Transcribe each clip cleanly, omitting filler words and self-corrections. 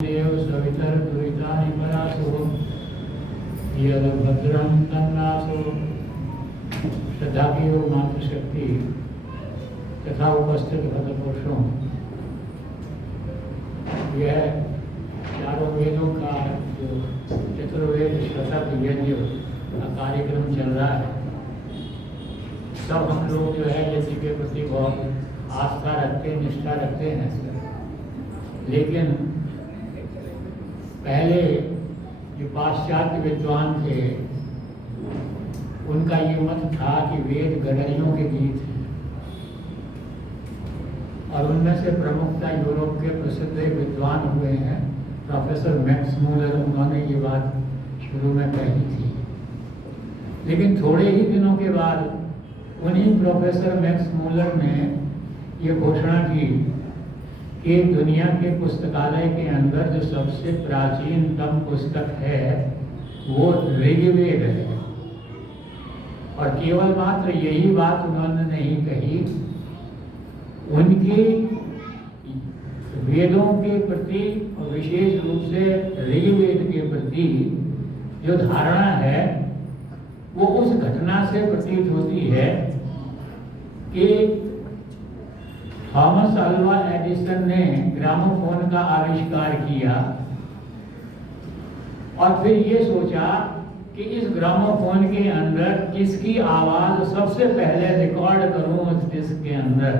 देव सवितर्दुरितानि परासो यद्भद्रं तन्नासो। श्रद्धा की और मातृशक्ति तथा उपस्थित भद्रपुरुषों, यह चारों वेदों का जो चतुर्वेद शतक यज्ञ का कार्यक्रम चल रहा है, सब हम लोग जो है यज्ञ के प्रति बहुत आस्था रखते, निष्ठा रखते हैं। लेकिन पहले जो पाश्चात्य विद्वान थे, उनका ये मत था कि वेद गडरियों के गीत हैं, और उनमें से प्रमुखता यूरोप के प्रसिद्ध एक विद्वान हुए हैं प्रोफेसर मैक्स मूलर। उन्होंने ये बात शुरू में कही थी, लेकिन थोड़े ही दिनों के बाद उन्हीं प्रोफेसर मैक्स मूलर ने ये घोषणा की कि दुनिया के पुस्तकालय के अंदर जो सबसे प्राचीनतम पुस्तक है वो ऋग्वेद है। और केवल मात्र यही बात उन्होंने नहीं कही, उनकी वेदों के प्रति और विशेष रूप से ऋग्वेद के प्रति जो धारणा है वो उस घटना से प्रतीत होती है कि थॉमस अल्वा एडिसन ने ग्रामोफोन का आविष्कार किया और फिर ये सोचा कि इस ग्रामोफोन के अंदर किसकी आवाज सबसे पहले रिकॉर्ड करूं उस डिस्क के अंदर।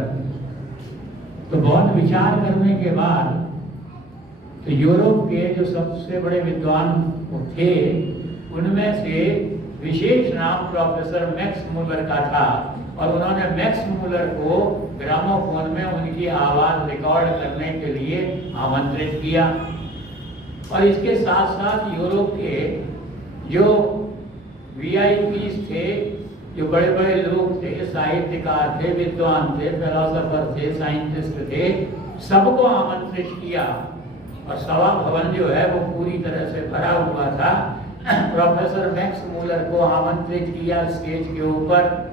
तो बहुत विचार करने के बाद तो यूरोप के जो सबसे बड़े विद्वान थे, उनमें से विशेष नाम प्रोफेसर मैक्स मूलर का था, और उन्होंने मैक्स मूलर को ग्रामोफोन में उनकी आवाज रिकॉर्ड करने के लिए आमंत्रित किया। और इसके साथ साथ यूरोप के जो वीआईपीज थे, जो बड़े बड़े लोग थे, साहित्यकार थे, विद्वान थे, फिलोसोफर थे, साइंटिस्ट थे, सबको आमंत्रित किया। और सभा भवन जो है वो पूरी तरह से भरा हुआ था। प्रोफेसर मैक्स मूलर को आमंत्रित किया स्टेज के ऊपर,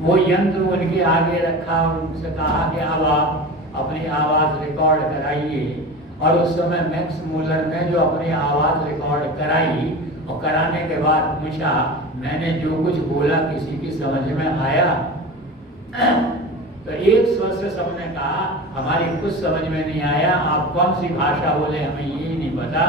वो यंत्र उनके आगे रखा, उनसे कहा कि अब आप अपनी आवाज रिकॉर्ड कराइए। और उस समय मैक्स मूलर ने जो अपनी आवाज रिकॉर्ड कराई और कराने के बाद पूछा, मैंने जो कुछ बोला किसी की समझ में आया? तो एक स्वर से सबने कहा, हमारी कुछ समझ में नहीं आया, आप कौन सी भाषा बोले हमें ये नहीं पता।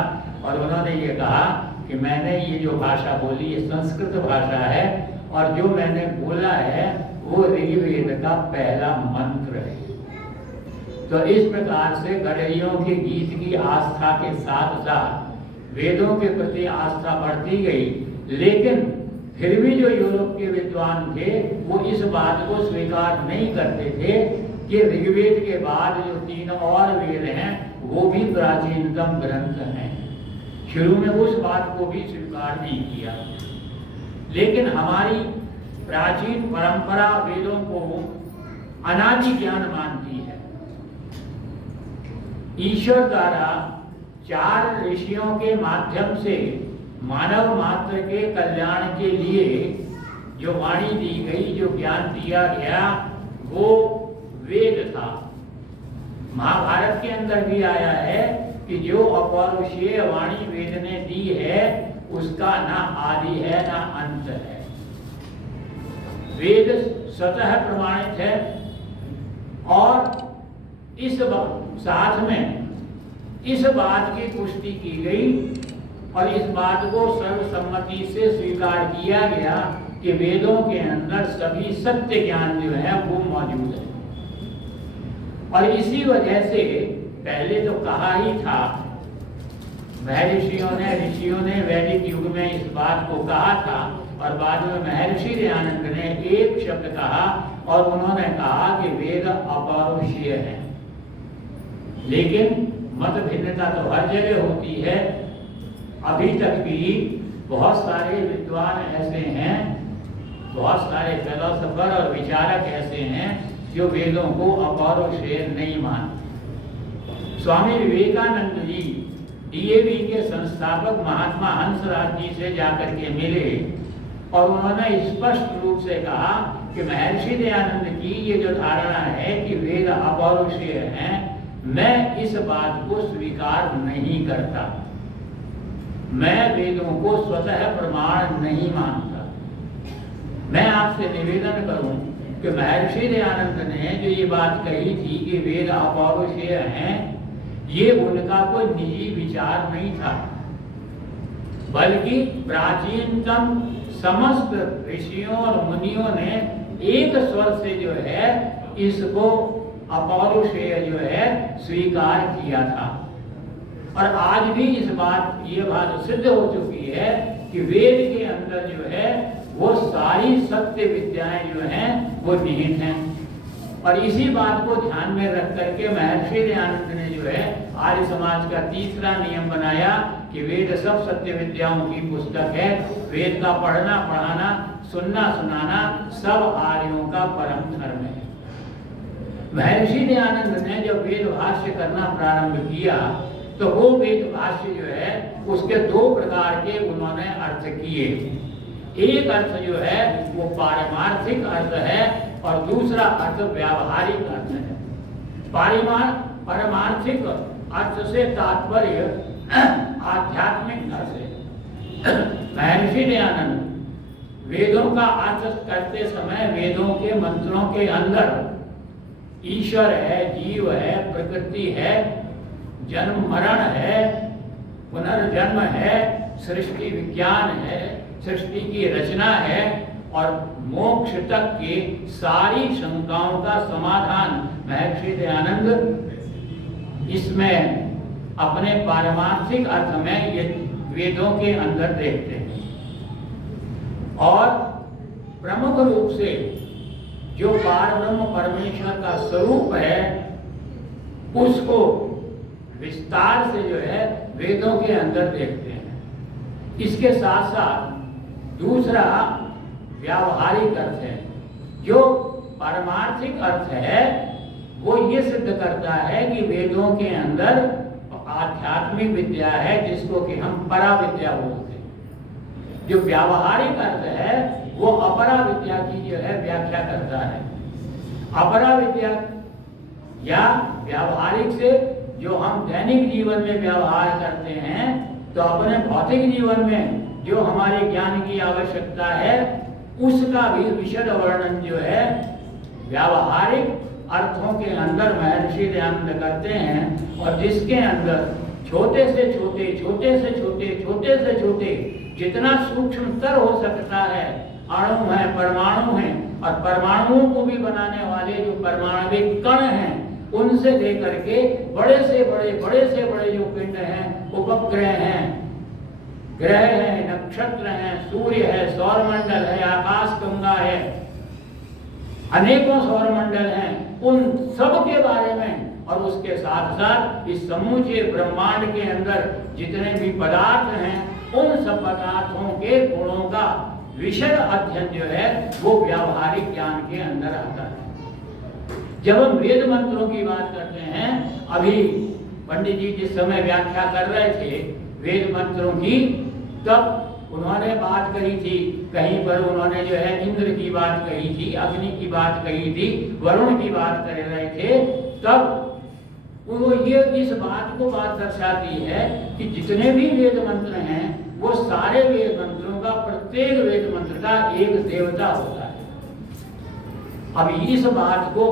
और उन्होंने ये कहा कि मैंने ये जो भाषा बोली ये संस्कृत भाषा है, और जो मैंने बोला है वो ऋग्वेद का पहला मंत्र है। तो इस प्रकार से गडरियों के गीत की आस्था के साथ साथ वेदों के प्रति आस्था बढ़ती गई। लेकिन फिर भी जो यूरोप के विद्वान थे वो इस बात को स्वीकार नहीं करते थे कि ऋग्वेद के बाद जो 3 और वेद हैं वो भी प्राचीनतम ग्रंथ हैं। शुरू में उस बात को भी स्वीकार नहीं किया। लेकिन हमारी प्राचीन परंपरा वेदों को अनादि ज्ञान मानती है। ईश्वर द्वारा 4 ऋषियों के माध्यम से मानव मात्र के कल्याण के लिए जो वाणी दी गई, जो ज्ञान दिया गया, वो वेद था। महाभारत के अंदर भी आया है कि जो अपौरुषीय वाणी वेद ने दी है उसका ना आदि है ना अंत है। वेद स्वतः प्रमाणित है, और इस साथ में इस बात की पुष्टि की गई और इस बात को सर्वसम्मति से स्वीकार किया गया कि वेदों के अंदर सभी सत्य ज्ञान जो है वो मौजूद है। और इसी वजह से पहले तो कहा ही था, ऋषियों ने वैदिक युग में इस बात को कहा था, और बाद में महर्षि दयानंद ने एक शब्द कहा और उन्होंने कहा कि वेद अपौरुषीय है। लेकिन मत भिन्नता तो हर जगह होती है। अभी तक भी बहुत सारे विद्वान ऐसे हैं, बहुत सारे फिलोसोफर और विचारक ऐसे हैं जो वेदों को अपौरुषेय नहीं मानते। स्वामी विवेकानंद जी डीएवी के संस्थापक महात्मा हंसराज जी से जाकर के मिले और उन्होंने स्पष्ट रूप से कहा कि महर्षि दयानंद की ये जो धारणा है कि वेद अपौरुषेय हैं, मैं इस बात को स्वीकार नहीं करता। मैं वेदों को स्वतः प्रमाण नहीं मानता। मैं आपसे निवेदन करूं कि महर्षि दयानंद ने जो ये बात कही थी कि वेद अपौरुषेय हैं, ये उनका कोई निजी विचार नहीं था, बल्कि प्राचीनतम समस्त ऋषियों और मुनियों ने एक स्वर से जो है इसको अपौरुषेय जो है स्वीकार किया था। और आज भी ये बात सिद्ध हो चुकी है कि वेद के अंदर जो है वो सारी सत्य विद्याएं जो हैं वो निहित हैं। और इसी बात को ध्यान में रख करके महर्षि दयानंद ने जो है आर्य समाज का तीसरा नियम बनाया कि वेद सब सत्य विद्याओं की पुस्तक है। वेद का पढ़ना पढ़ाना, सुनना सुनाना सब आर्यों का परम धर्म है। महर्षि दयानंद ने जब वेद भाष्य करना प्रारंभ किया तो वो वेद भाष्य जो है उसके दो प्रकार के उन्होंने अर्थ किए। एक अर्थ जो है वो पारमार्थिक अर्थ है और दूसरा अर्थ व्यावहारिक अर्थ है। पारमार्थिक अर्थ से तात्पर्य आध्यात्मिक अर्थ है। महर्षि दयानंद वेदों का अर्थ करते समय वेदों के मंत्रों के अंदर ईश्वर है, जीव है, प्रकृति है, जन्म मरण है, पुनर्जन्म है, सृष्टि विज्ञान है, सृष्टि की रचना है और मोक्ष तक की सारी शंकाओं का समाधान महर्षि दयानंद इसमें अपने पारमार्थिक अर्थ में ये वेदों के अंदर देखते हैं। और प्रमुख रूप से जो पारब्रह्म परमेश्वर का स्वरूप है उसको विस्तार से जो है वेदों के अंदर देखते हैं। इसके साथ साथ दूसरा व्यावहारिक अर्थ है। जो पारमार्थिक अर्थ है वो ये सिद्ध करता है कि वेदों के अंदर आध्यात्मिक विद्या है जिसको कि हम परा विद्या बोलते हैं। जो व्यावहारिक अर्थ है वो अपरा विद्या की जो है व्याख्या करता है। अपरा विद्या या व्यावहारिक से जो हम दैनिक जीवन में व्यवहार करते हैं तो अपने भौतिक जीवन में जो हमारे ज्ञान की आवश्यकता है उसका भी विशद वर्णन जो है व्यावहारिक अर्थों के अंदर महर्षि दयानंद करते हैं। और जिसके अंदर छोटे से छोटे, छोटे से छोटे, छोटे से छोटे जितना सूक्ष्मतर हो सकता है अणु है, परमाणु हैं, और परमाणुओं को भी बनाने वाले जो परमाणविक कण हैं उनसे लेकर के बड़े से बड़े जो पिंड हैं, उपग्रह हैं, ग्रह हैं, नक्षत्र हैं, सूर्य है, सौरमंडल है, आकाश गंगा है, अनेकों सौरमंडल हैं, उन सब के बारे में और उसके साथ साथ इस समूचे ब्रह्मांड के अंदर जितने भी पदार्थ हैं उन सब पदार्थों के गुणों का विशद अध्ययन जो है वो व्यावहारिक ज्ञान के अंदर आता है। जब हम वेद मंत्रों की बात करते हैं, अभी पंडित जी जिस समय व्याख्या कर रहे थे वेद मंत्रों की, तब उन्होंने बात कही थी, कहीं पर उन्होंने जो है इंद्र की बात कही थी, अग्नि की बात कही थी, वरुण की बात कर रहे थे। तब वो ये इस बात को बात दर्शाती है कि जितने भी वेद मंत्र हैं वो सारे वेद मंत्रों का, प्रत्येक वेद मंत्र का एक देवता होता है। अब इस बात को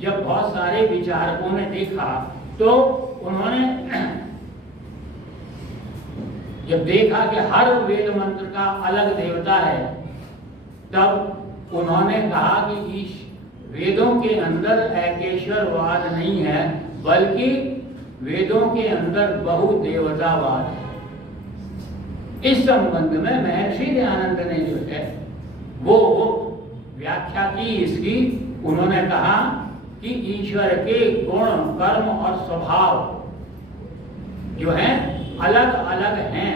जब बहुत सारे विचारकों ने देखा तो उन्होंने जब देखा कि हर वेद मंत्र का अलग देवता है, तब उन्होंने कहा कि इस वेदों के अंदर एकेश्वरवाद नहीं है, बल्कि वेदों के अंदर बहुदेवतावाद है। इस संबंध में महर्षि दयानंद ने जो है वो व्याख्या की इसकी। उन्होंने कहा कि ईश्वर के गुण, कर्म और स्वभाव जो हैं अलग अलग हैं,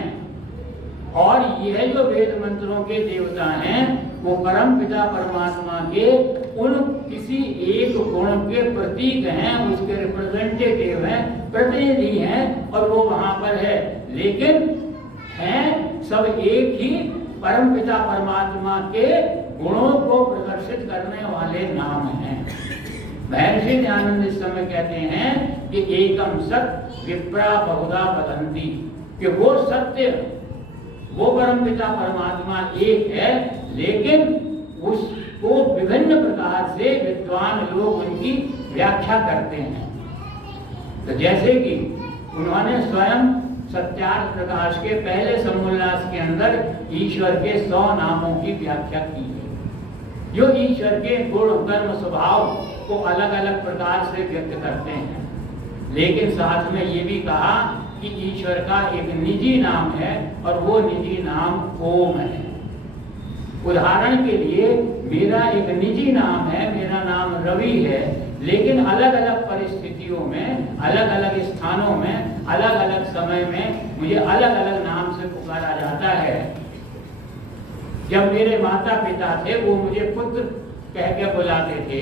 और यह जो वेद मंत्रों के देवता हैं वो परम पिता परमात्मा के उन किसी एक गुण के प्रतीक हैं, उसके रिप्रेजेंटेटिव हैं, प्रतिनिधि हैं, और वो वहां पर है, लेकिन हैं सब एक ही परम पिता परमात्मा के गुणों को प्रदर्शित करने वाले नाम हैं। महर्षि दयानंद इस समय कहते हैं कि एकम सत विप्रा बहुधा वदन्ति, कि वो सत्य, वो परम पिता परमात्मा एक है, लेकिन उसको विभिन्न प्रकार से विद्वान लोग उनकी व्याख्या करते हैं। तो जैसे कि उन्होंने स्वयं सत्यार्थ प्रकाश के पहले समोल्लास के अंदर ईश्वर के 100 नामों की व्याख्या की है, जो ईश्वर के गुण कर्म स्वभाव को अलग अलग प्रकार से व्यक्त करते हैं। लेकिन साथ में ये भी कहा कि ईश्वर का एक निजी नाम है और वो निजी नाम ओम है। उदाहरण के लिए मेरा एक निजी नाम है, मेरा नाम रवि है, लेकिन अलग अलग परिस्थितियों में, अलग अलग स्थानों में, अलग अलग समय में मुझे अलग अलग नाम से पुकारा जाता है। जब मेरे माता पिता थे वो मुझे पुत्र कह के बुलाते थे,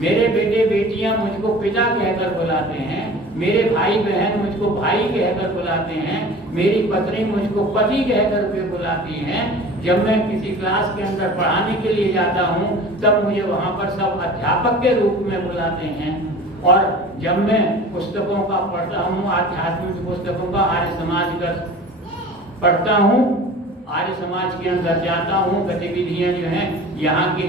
मेरे बेटे बेटियां मुझको पिता कहकर बुलाते हैं, मेरे भाई बहन मुझको भाई कहकर बुलाते हैं, मेरी पत्नी मुझको पति कहकर के बुलाती हैं। जब मैं किसी क्लास के अंदर पढ़ाने के लिए जाता हूँ तब मुझे वहाँ पर सब अध्यापक के रूप में बुलाते हैं। और जब मैं पुस्तकों का पढ़ता हूँ, आध्यात्मिक पुस्तकों का, आर्य समाज का पढ़ता हूँ, आर्य समाज के अंदर जाता हूँ, गतिविधियाँ जो हैं यहाँ की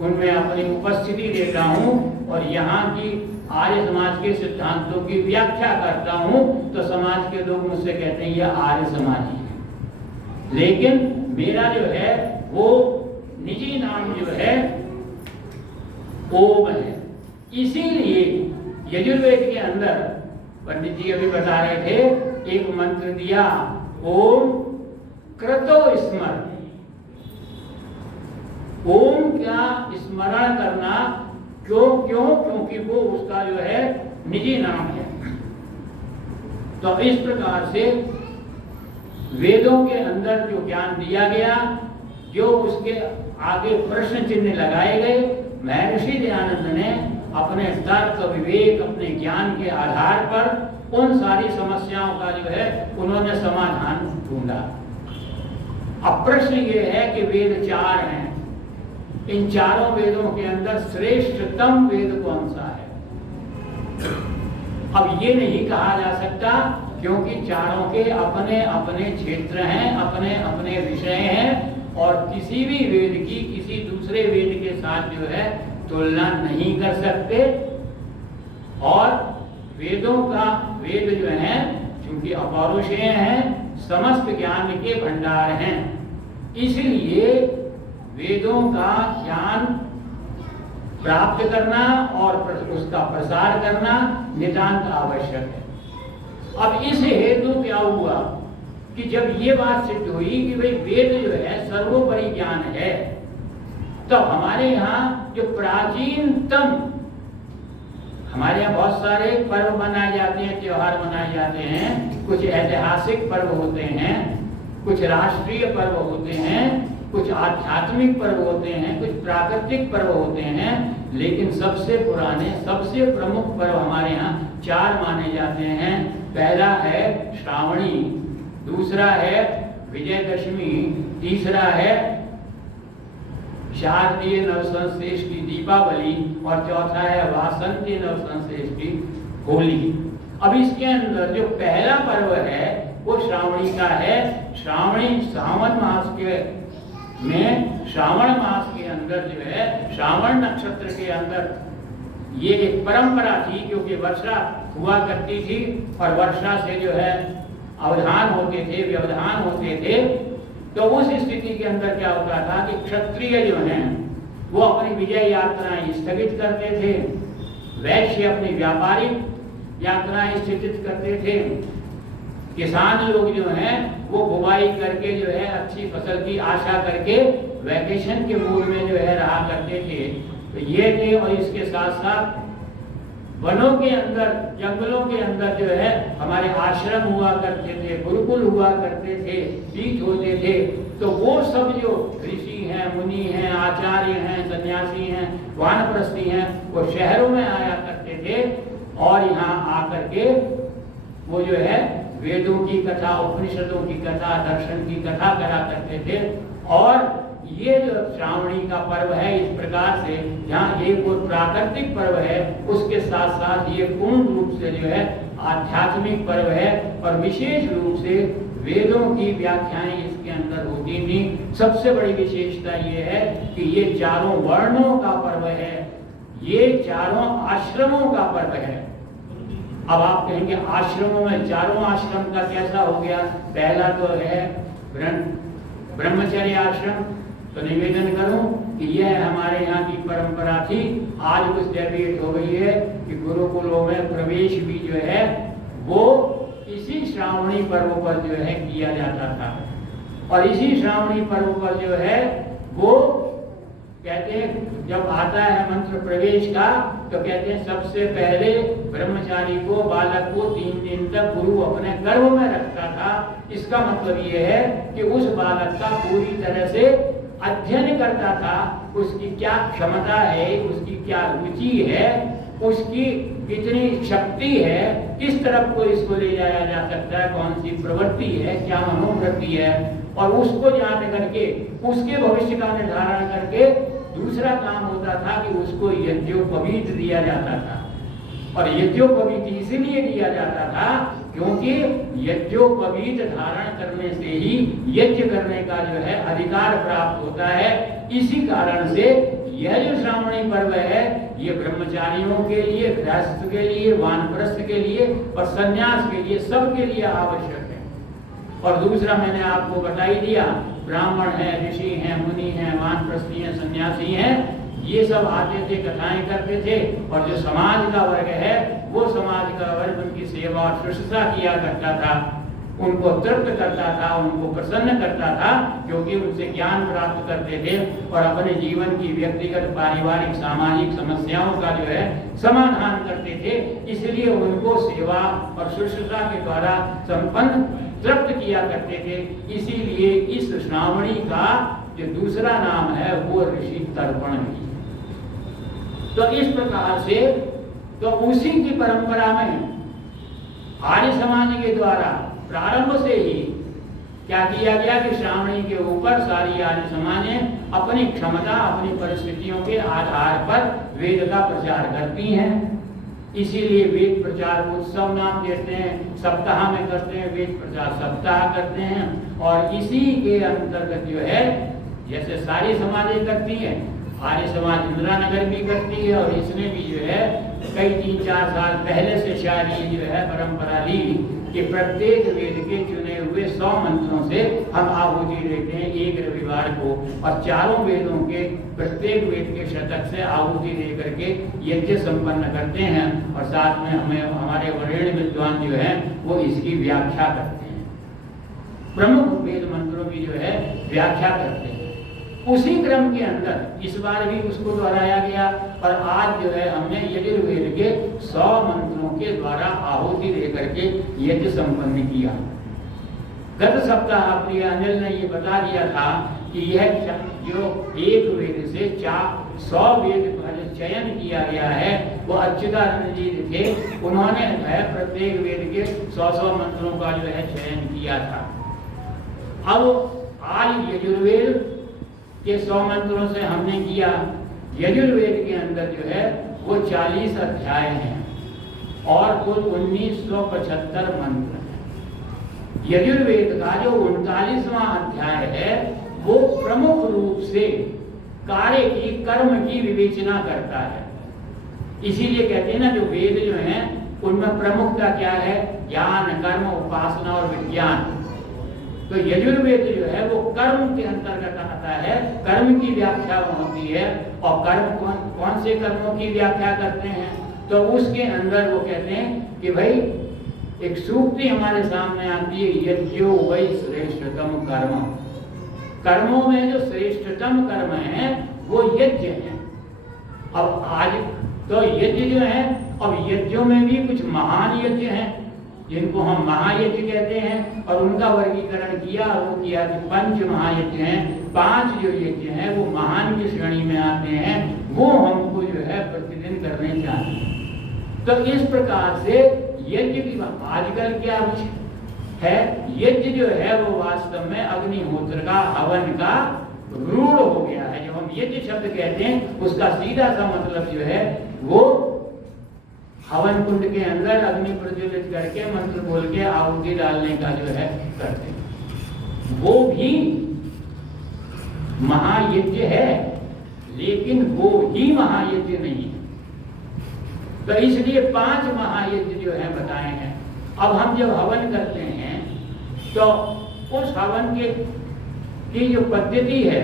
उनमें अपनी उपस्थिति देता हूँ और यहाँ की आर्य समाज के सिद्धांतों की व्याख्या करता हूँ, तो समाज के लोग मुझसे कहते हैं यह आर्य समाजी है। लेकिन मेरा जो है वो निजी नाम जो है ओम है। इसीलिए यजुर्वेद के अंदर पंडित जी अभी बता रहे थे, एक मंत्र दिया, ओम क्रतो स्मर। ओम का स्मरण करना क्योंकि वो उसका जो है निजी नाम है। तो इस प्रकार से वेदों के अंदर जो ज्ञान दिया गया, जो उसके आगे प्रश्न चिन्ह लगाए गए, महर्षि दयानंद ने अपने तर्क विवेक, अपने ज्ञान के आधार पर उन सारी समस्याओं का जो है उन्होंने समाधान ढूंढा। अब प्रश्न ये है कि वेद 4 हैं, इन चारों वेदों के अंदर श्रेष्ठतम वेद कौन सा है? अब ये नहीं कहा जा सकता, क्योंकि चारों के अपने अपने क्षेत्र हैं, अपने अपने विषय हैं, और किसी भी वेद की किसी दूसरे वेद के साथ जो है तुलना नहीं कर सकते। और वेदों का वेद जो है चूंकि अपौरुषेय हैं, समस्त ज्ञान के भंडार हैं, इसलिए वेदों का ज्ञान प्राप्त करना और उसका प्रसार करना नितांत आवश्यक है। अब इस हेतु क्या हुआ कि जब ये बात सिद्ध हुई कि भाई वेद जो है सर्वोपरि ज्ञान है, तो हमारे यहाँ जो प्राचीनतम, हमारे यहाँ बहुत सारे पर्व मनाए जाते हैं, त्योहार मनाए जाते हैं, कुछ ऐतिहासिक पर्व होते हैं, कुछ राष्ट्रीय पर्व होते हैं, कुछ आध्यात्मिक पर्व होते हैं, कुछ प्राकृतिक पर्व होते हैं, लेकिन सबसे पुराने सबसे प्रमुख पर्व हमारे यहाँ 4 माने जाते हैं। पहला है श्रावणी, दूसरा है विजयदशमी, तीसरा है शारदीय नवसंश्रेष की दीपावली, और चौथा है वासंती नवसंश्रेष की होली। अब इसके अंदर जो पहला पर्व है वो श्रावणी का है। श्रावणी सावन मास के में, श्रावण मास के अंदर जो है श्रावण नक्षत्र के अंदर ये एक परंपरा थी, क्योंकि वर्षा हुआ करती थी और वर्षा से जो है अवधान होते थे, व्यवधान होते थे। तो उस स्थिति के अंदर क्या होता था कि क्षत्रिय जो हैं वो अपनी विजय यात्राएं स्थगित करते थे, वैश्य अपनी व्यापारिक यात्राएं स्थगित करते थे, किसान लोग जो हैं वो बुवाई करके जो है अच्छी फसल की आशा करके वैकेशन के मूड में जो है रहा करते थे। तो ये थे, और इसके साथ साथ वनों के अंदर, जंगलों के अंदर जो है हमारे आश्रम हुआ करते थे, गुरुकुल हुआ करते थे, पीठ होते थे। तो वो सब जो ऋषि हैं, मुनि हैं, आचार्य हैं, सन्यासी हैं, वानप्रस्थी हैं, वो शहरों में आया करते थे और यहाँ आकर के वो जो है वेदों की कथा, उपनिषदों की कथा, दर्शन की कथा करा करते थे। और ये जो श्रावणी का पर्व है, इस प्रकार से जहाँ एक और प्राकृतिक पर्व है, उसके साथ साथ ये पूर्ण रूप से जो है आध्यात्मिक पर्व है। और विशेष रूप से वेदों की व्याख्याएं इसके अंदर होती थी। सबसे बड़ी विशेषता ये है कि ये चारों वर्णों का पर्व है, ये चारों आश्रमों का पर्व है। अब आप कहेंगे आश्रमों में, चारों आश्रम का कैसा हो गया? पहला तो है ब्रह्मचर्य आश्रम। तो निवेदन करूं कि यह हमारे यहाँ की परंपरा थी। आज कुछ डेविएट हो गई है कि गुरुकुलों में प्रवेश भी जो है वो इसी श्रावणी पर्व पर जो है किया जाता था। और इसी श्रावणी पर्व पर जो है वो कहते हैं, जब आता है मंत्र प्रवेश का, तो कहते हैं सबसे पहले ब्रह्मचारी को, बालक को 3 दिन तक गुरु अपने गर्भ में रखता था। इसका मतलब ये है कि उस बालक का पूरी तरह से अध्ययन करता था, उसकी क्या क्षमता है, उसकी क्या रुचि है, उसकी कितनी शक्ति है, किस तरफ को इसको ले जाया जा सकता है, कौन सी प्रवृत्ति है, क्या मनोवृत्ति है, और उसको जान करके उसके भविष्य का निर्धारण करके दूसरा काम होता था कि उसको यज्ञोपवीत दिया जाता था। और यज्ञोपवीत इसीलिए दिया जाता था क्योंकि यज्ञोपवीत धारण करने से ही यज्ञ करने का जो है अधिकार प्राप्त होता है। इसी कारण से यह जो श्रावणी पर्व है, ये ब्रह्मचारियों के लिए, गृहस्थ के लिए, वानप्रस्थ के लिए और संन्यास के लिए, सबके लिए आवश्यक है। और दूसरा मैंने आपको बता ही दिया, ब्राह्मण है, ऋषि हैं, मुनि हैं, वानप्रस्थी हैं, सन्यासी हैं, ये सब आते थे, कथाएं करते थे। और जो समाज का वर्ग है, वो समाज का वर्ग उनकी सेवा और शुश्रूषा किया करता था, उनको तृप्त करता था, उनको प्रसन्न करता था, क्योंकि उनसे ज्ञान प्राप्त करते थे और अपने जीवन की व्यक्तिगत, पारिवारिक, सामाजिक समस्याओं का जो है समाधान करते थे। इसलिए उनको सेवा और शुश्रूषा के द्वारा संपन्न तृप्त किया करते थे। इसीलिए इस श्रावणी का जो दूसरा नाम है वो ऋषि तर्पण भी। तो इस प्रकार से तो उसी की परंपरा में आर्य समाज के द्वारा प्रारंभ से ही क्या किया गया कि श्रावणी के ऊपर सारी आर्य समाजें अपनी क्षमता, अपनी परिस्थितियों के आधार पर वेद का प्रचार करती हैं। इसीलिए वेद प्रचार उत्सव नाम देते हैं, सप्ताह में करते हैं, वेद प्रचार सप्ताह करते हैं। और इसी के अंतर्गत जो है, जैसे सारी समाजें करती हैं, आर्य समाज इंदिरा नगर भी करती है। और इसने भी जो है कई 3-4 साल पहले से शायद ये जो है परंपरा ली कि प्रत्येक वेद के चुने हुए 100 मंत्रों से हम आहुति देते हैं एक रविवार को। और चारों वेदों के प्रत्येक वेद के शतक से आहुति दे करके यज्ञ संपन्न करते हैं। और साथ में हमें हमारे वरेण्य विद्वान जो है वो इसकी व्याख्या करते हैं, प्रमुख वेद मंत्रों की जो है व्याख्या करते हैं। उसी क्रम के अंदर इस बार भी उसको दोहराया गया। और आज जो है हमने यजुर्वेद के 100 मंत्रों के द्वारा आहुति दे करके यज्ञ संपन्न किया। गत सप्ताह प्रिय अनिल ने ये बता दिया था कि यह जो एक वेद से 100 वेद का चयन किया गया है वो अच्युतानंद जी थे, उन्होंने है प्रत्येक वेद के 100 मंत्रों का जो है चयन किया था। अब आज यजुर्वेद के 100 मंत्रों से हमने किया। यजुर्वेद के अंदर जो है वो 40 अध्याय हैं और कुल 1975 मंत्र हैं। यजुर्वेद का जो 39वां अध्याय है वो प्रमुख रूप से कार्य की, कर्म की विवेचना करता है। इसीलिए कहते हैं ना, जो वेद जो हैं उनमें प्रमुखता क्या है? ज्ञान, कर्म, उपासना और विज्ञान। तो यजुर्वेद जो है वो कर्म के अंतर्गत आता है, कर्म की व्याख्या होती है। और कर्म कौन से कर्मों की व्याख्या करते हैं? तो उसके अंदर वो कहते हैं कि भाई एक सूक्ति हमारे सामने आती है, यज्ञो वै श्रेष्ठतम कर्म। कर्मों में जो श्रेष्ठतम कर्म है वो यज्ञ है। अब आज तो यज्ञ जो है, अब यज्ञों में भी कुछ महान यज्ञ हैं जिनको हम महायज्ञ कहते हैं। और उनका वर्गीकरण किया, वो किया कि 5 महायज्ञ हैं। 5 जो यज्ञ हैं वो महान की श्रेणी में आते हैं, वो हमको जो है प्रतिदिन करने चाहिए। तो इस प्रकार से यज्ञ की आजकल क्या है, यज्ञ जो है वो वास्तव में अग्निहोत्र का, हवन का रूढ़ हो गया है। जब हम यज्ञ शब्द कहते हैं उसका सीधा सा मतलब जो है वो हवन कुंड के अंदर अग्नि प्रज्वलित करके मंत्र बोल के आहुति डालने का जो है करते हैं। वो भी महायज्ञ है, लेकिन वो ही महायज्ञ नहीं है। तो इसलिए 5 महायज्ञ जो है बताए हैं। अब हम जब हवन करते हैं तो उस हवन की जो पद्धति है,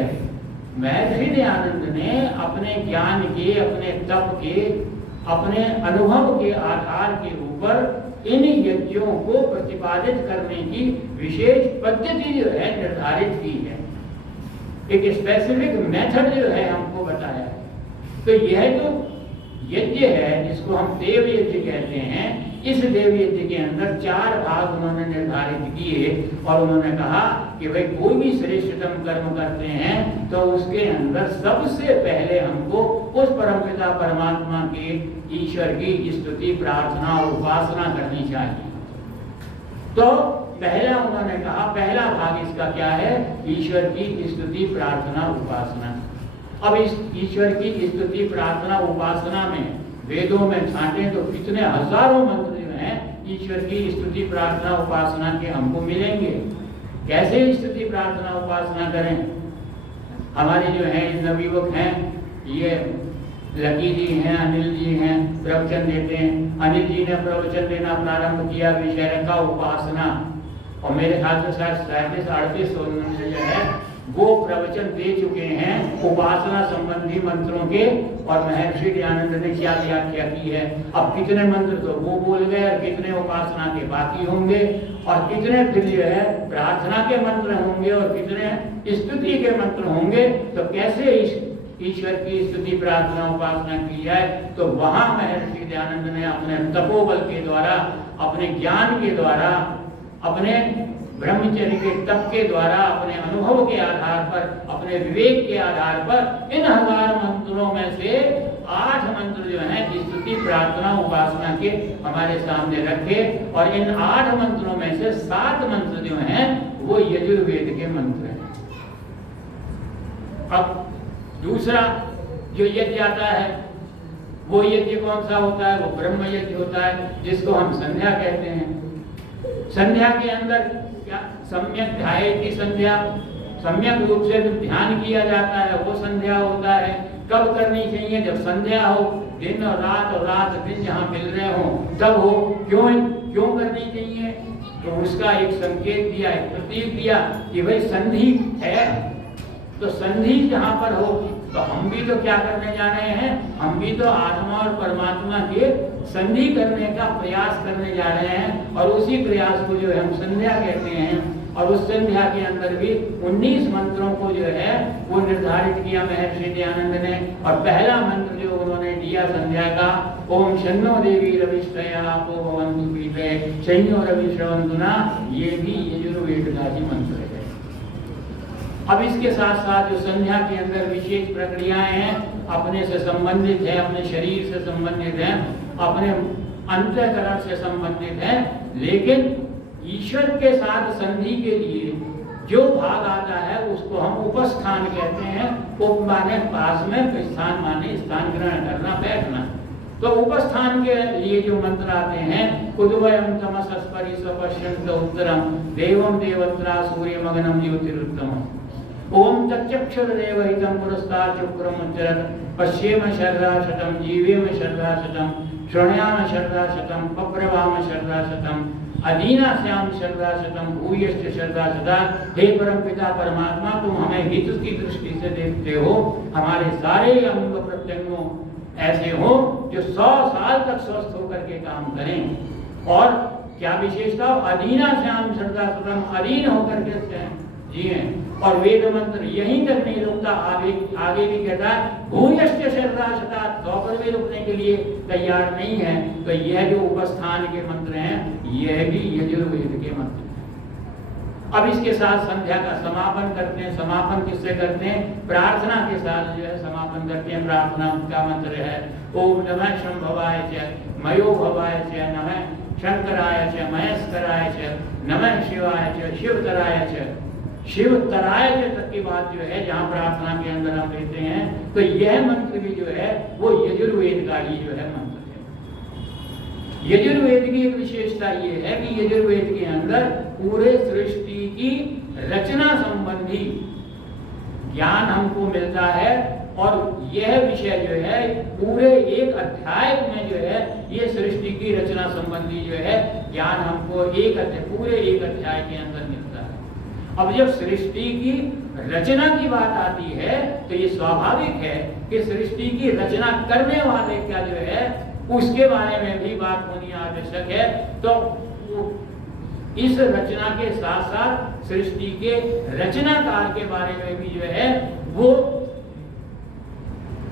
महर्षि दयानंद ने अपने ज्ञान के, अपने तप के, अपने अनुभव के आधार के ऊपर इन यज्ञों को प्रतिपादित करने की विशेष पद्धति जो है निर्धारित की है। एक स्पेसिफिक मेथड जो है हमको बताया है। तो यह जो यज्ञ है जिसको हम देव यज्ञ कहते हैं, इस देव यज्ञ के अंदर 4 भाग उन्होंने निर्धारित किए और उन्होंने कहा कि भाई कोई भी श्रेष्ठतम कर्म करते हैं तो उसके अंदर सबसे पहले हमको उस परमपिता परमात्मा के, ईश्वर की स्तुति, प्रार्थना और उपासना करनी चाहिए। तो पहला उन्होंने कहा, पहला भाग इसका क्या है? ईश्वर की स्तुति, प्रार्थना, उपासना। अब इस ईश्वर की स्तुति, प्रार्थना, उपासना में वेदों में छांटे तो कितने हजारों मंत्र जो हैं ईश्वर की स्तुति, प्रार्थना, उपासना के हमको मिलेंगे। कैसे स्तुति, प्रार्थना, उपासना करें? हमारे जो है नवयुवक हैं, ये लकी जी हैं, अनिल जी हैं, प्रवचन देते हैं। अनिल जी ने प्रवचन देना प्रारंभ किया विषय रखा उपासना, और मेरे ख्याल से शायद 37-38 उन्होंने जो है वो प्रवचन दे चुके हैं उपासना संबंधी मंत्रों के, और महर्षि दयानंद ने क्या व्याख्या की है। अब कितने मंत्र तो वो बोल गए और कितने उपासना के बाकी होंगे, और कितने फिर जो है प्रार्थना के मंत्र होंगे और कितने स्तुति के मंत्र होंगे। तो कैसे ईश्वर की स्तुति, प्रार्थना, उपासना की जाए? तो वहां महर्षि दयानंद ने अपने तपोबल के द्वारा, अपने ज्ञान के द्वारा, अपने ब्रह्मचर्य के तप के द्वारा, अपने अनुभव के आधार पर, अपने विवेक के आधार पर इन 1000 मंत्रों में से 8 मंत्र जो हैं स्तुति, प्रार्थना, उपासना के हमारे सामने रखे, और इन 8 मंत्रों में से 7 मंत्र जो हैं वो यजुर्वेद के मंत्र हैं। अब दूसरा जो यज्ञ आता है वो यज्ञ कौन सा होता है? वो ब्रह्म यज्ञ होता है, जिसको हम संध्या कहते हैं। संध्या के अंदर क्या? सम्यक ध्यायेति संध्या, सम्यक रूप से जब ध्यान किया जाता है वो संध्या होता है। कब करनी चाहिए? जब संध्या हो, दिन और रात दिन जहाँ मिल रहे हो तब हो। क्यों करनी चाहिए? तो उसका एक संकेत दिया, एक प्रतीक दिया कि भाई संधि है। तो संधि जहाँ पर हो तो हम भी तो क्या करने जा रहे हैं? हम भी तो आत्मा और परमात्मा के संधि करने का प्रयास करने जा रहे हैं, और उसी प्रयास को जो है हम संध्या कहते हैं। और उस संध्या के अंदर भी 19 मंत्रों को जो है वो निर्धारित किया महर्षि दयानंद ने। और पहला मंत्र जो उन्होंने दिया संध्या का, ओम शन्नो देवी रविष्टया आपो भवन्तु पीते शय्यो रवि श्रवन्तुना, ये भी यजुर्वेद का ही मंत्र है। अब इसके साथ साथ जो संध्या के अंदर विशेष प्रक्रियाएं हैं, अपने से संबंधित है, अपने शरीर से संबंधित है, अपने अंतःकरण से संबंधित है, लेकिन ईश्वर के साथ संधि के लिए जो भाग आता है उसको हम उपस्थान कहते हैं। उप माने पास में, स्थान माने स्थान ग्रहण करना, बैठना। तो उपस्थान के लिए जो मंत्र आते हैं, उद्वयं तमसस्परि स्वपश्यन्त उत्तरम देवम देवत्रा सूर्यमग्नं ज्योतिरुत्तमम्, ओम तच्चक्षुर्देवहितं पुरस्तात् शुक्रमुच्चरत्, पश्येम शर्राशतं जीवेम शर्राशतं, श्रृणयाम शर्राशतं पप्रवाम शर्राशतं, अदीनास्याम शर्राशतं भूयश्च शर्राशतात्। हे परमपिता परमात्मा, तुम हमें हित की दृष्टि से देखते हो। हमारे सारे अंग प्रत्यंगों ऐसे हो जो 100 साल तक स्वस्थ होकर के काम करें। और क्या विशेषता? अदीनास्याम शर्राशतं, अधीन होकर के जिए। और वेद मंत्र यहीं तक नहीं रुकता, आगे भी कहता है भूयश्च शर्राशतात्, 100 पर भी रुकने के लिए तैयार नहीं है। तो यह जो उपस्थान के मंत्र हैं यह भी यजुर्वेद के मंत्र हैं। अब इसके साथ संध्या का समापन करते हैं। समापन किससे करते हैं? प्रार्थना के साथ जो है समापन करते हैं। प्रार्थना का मंत्र है ओम नमः शंभवाय च मयो भवाय च, नमः शंकराय च महेश्वराय च, नमः शिवाय च शिवतराय च, शिव तराय तक की बात जो है, जहाँ प्रार्थना के अंदर हम लेते हैं, तो यह मंत्र भी जो है वो यजुर्वेद का ही जो है मंत्र है। यजुर्वेद की एक विशेषता ये है कि यजुर्वेद के अंदर पूरे सृष्टि की रचना संबंधी ज्ञान हमको मिलता है, और यह विषय जो है पूरे एक अध्याय में जो है ये सृष्टि की रचना संबंधी जो है ज्ञान हमको पूरे एक अध्याय के अंदर मिलता है। अब जब सृष्टि की रचना की बात आती है तो ये स्वाभाविक है कि सृष्टि की रचना करने वाले क्या जो है उसके बारे में भी बात होनी आवश्यक है। तो इस रचना के साथ साथ सृष्टि के रचनाकार के बारे में भी जो है वो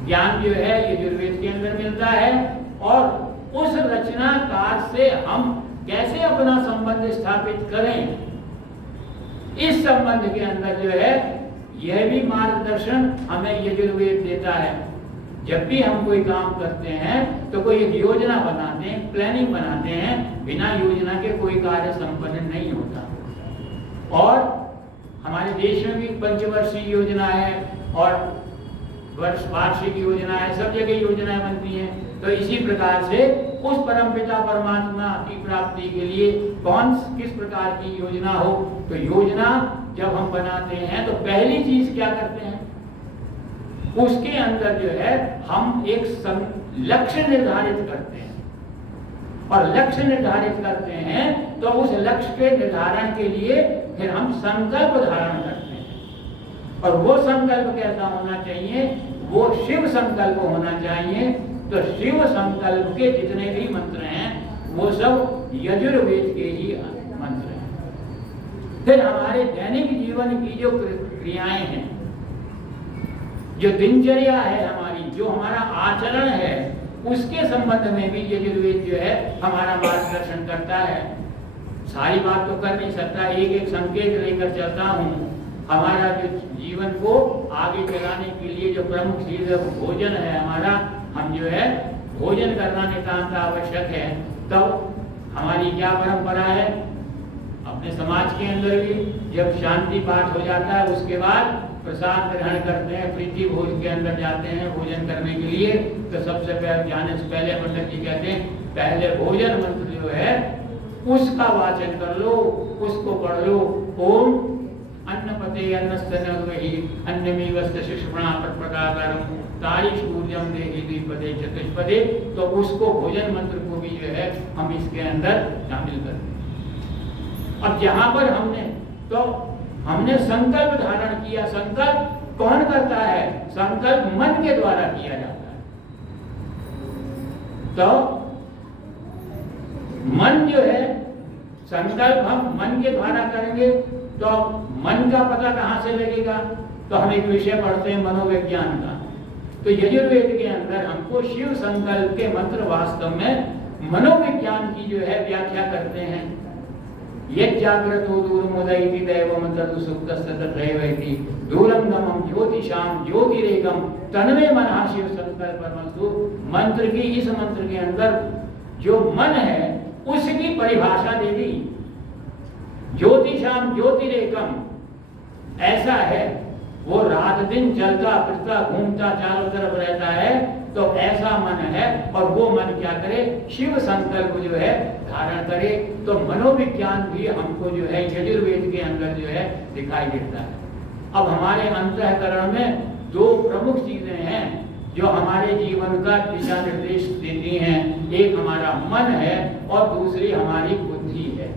ज्ञान जो है यजुर्वेद के अंदर मिलता है, और उस रचनाकार से हम कैसे अपना संबंध स्थापित करें, इस संबंध के अंदर जो है यह भी मार्गदर्शन हमें यजुर्वेद देता है। जब भी हम कोई काम करते हैं तो कोई एक योजना बनाते हैं, प्लानिंग बनाते हैं, बिना योजना के कोई कार्य संपन्न नहीं होता। और हमारे देश में भी पंचवर्षीय योजना है और वार्षिक योजना है, सब जगह योजनाएं बनती हैं। तो इसी प्रकार से उस परमपिता परमात्मा की प्राप्ति के लिए किस प्रकार की योजना हो, तो योजना जब हम बनाते हैं तो पहली चीज क्या करते हैं, उसके अंदर जो है हम एक लक्ष्य निर्धारित करते हैं, और लक्ष्य निर्धारित करते हैं तो उस लक्ष्य के निर्धारण के लिए फिर हम संकल्प धारण करते हैं। और वो संकल्प कैसा होना चाहिए, वो शिव संकल्प होना चाहिए। तो शिव संकल्प के जितने भी मंत्र हैं वो सब यजुर्वेद के ही मंत्र हैं। फिर हमारे दैनिक जीवन की जो क्रियाएं हैं, जो दिनचर्या है हमारी, जो हमारा आचरण है, उसके संबंध में भी यजुर्वेद जो है हमारा मार्गदर्शन करता है। सारी बात तो कर नहीं सकता, एक एक संकेत लेकर चलता हूँ। हमारा जो जीवन को आगे चलाने के लिए जो प्रमुख चीज है वो भोजन है हमारा, हम जो है भोजन करना नितांत आवश्यक है। तो हमारी क्या परंपरा है अपने समाज के अंदर भी, जब शांति पाठ हो जाता है उसके बाद प्रसाद ग्रहण करते हैं, प्रीति भोज के अंदर जाते हैं भोजन करने के लिए। तो सबसे पहले जाने से पहले पंडित जी कहते हैं पहले भोजन मंत्र जो है उसका वाचन कर लो, उसको पढ़ लो। ओम अन्नपते अन्नस्य नवहि अन्नमेवस्य शिष्मणा पटप्रकाशरम तारी सूर्यम देहि द्विपदे चतुष्पदे। तो उसको भोजन मंत्र को भी जो है हम इसके अंदर शामिल करते हैं। अब जहां पर हमने संकल्प धारण किया, संकल्प कौन करता है, संकल्प मन के द्वारा किया जाता है। तो मन जो है संकल्प हम मन के द्वारा करेंगे, तो मन का पता कहां से लगेगा, तो हम एक विषय पढ़ते हैं मनोविज्ञान का। तो यजुर्वेद के अंदर हमको शिव संकल्प के मंत्र वास्तव में मनोविज्ञान की जो है व्याख्या करते हैं। यत् जाग्रतो दूरम उदयति दैवम तद् सुप्तस्य तथैवैति दूरम गमं ज्योतिषाम ज्योतिरेकम तन्मे मनः शिव संकल्पमस्तु। मंत्र की इस मंत्र के अंदर जो मन है उसकी परिभाषा दे दी। ज्योतिषाम ज्योतिरेकम ऐसा है, वो रात दिन चलता फिरता घूमता चारों तरफ रहता है, तो ऐसा मन है। और वो मन क्या करे, शिव संकल्प जो है धारण करे। तो मनोविज्ञान भी हमको जो है यजुर्वेद के अंदर जो है दिखाई देता है। अब हमारे अंतःकरण में दो प्रमुख चीजें हैं जो हमारे जीवन का दिशा निर्देश देती हैं। एक हमारा मन है और दूसरी हमारी बुद्धि है।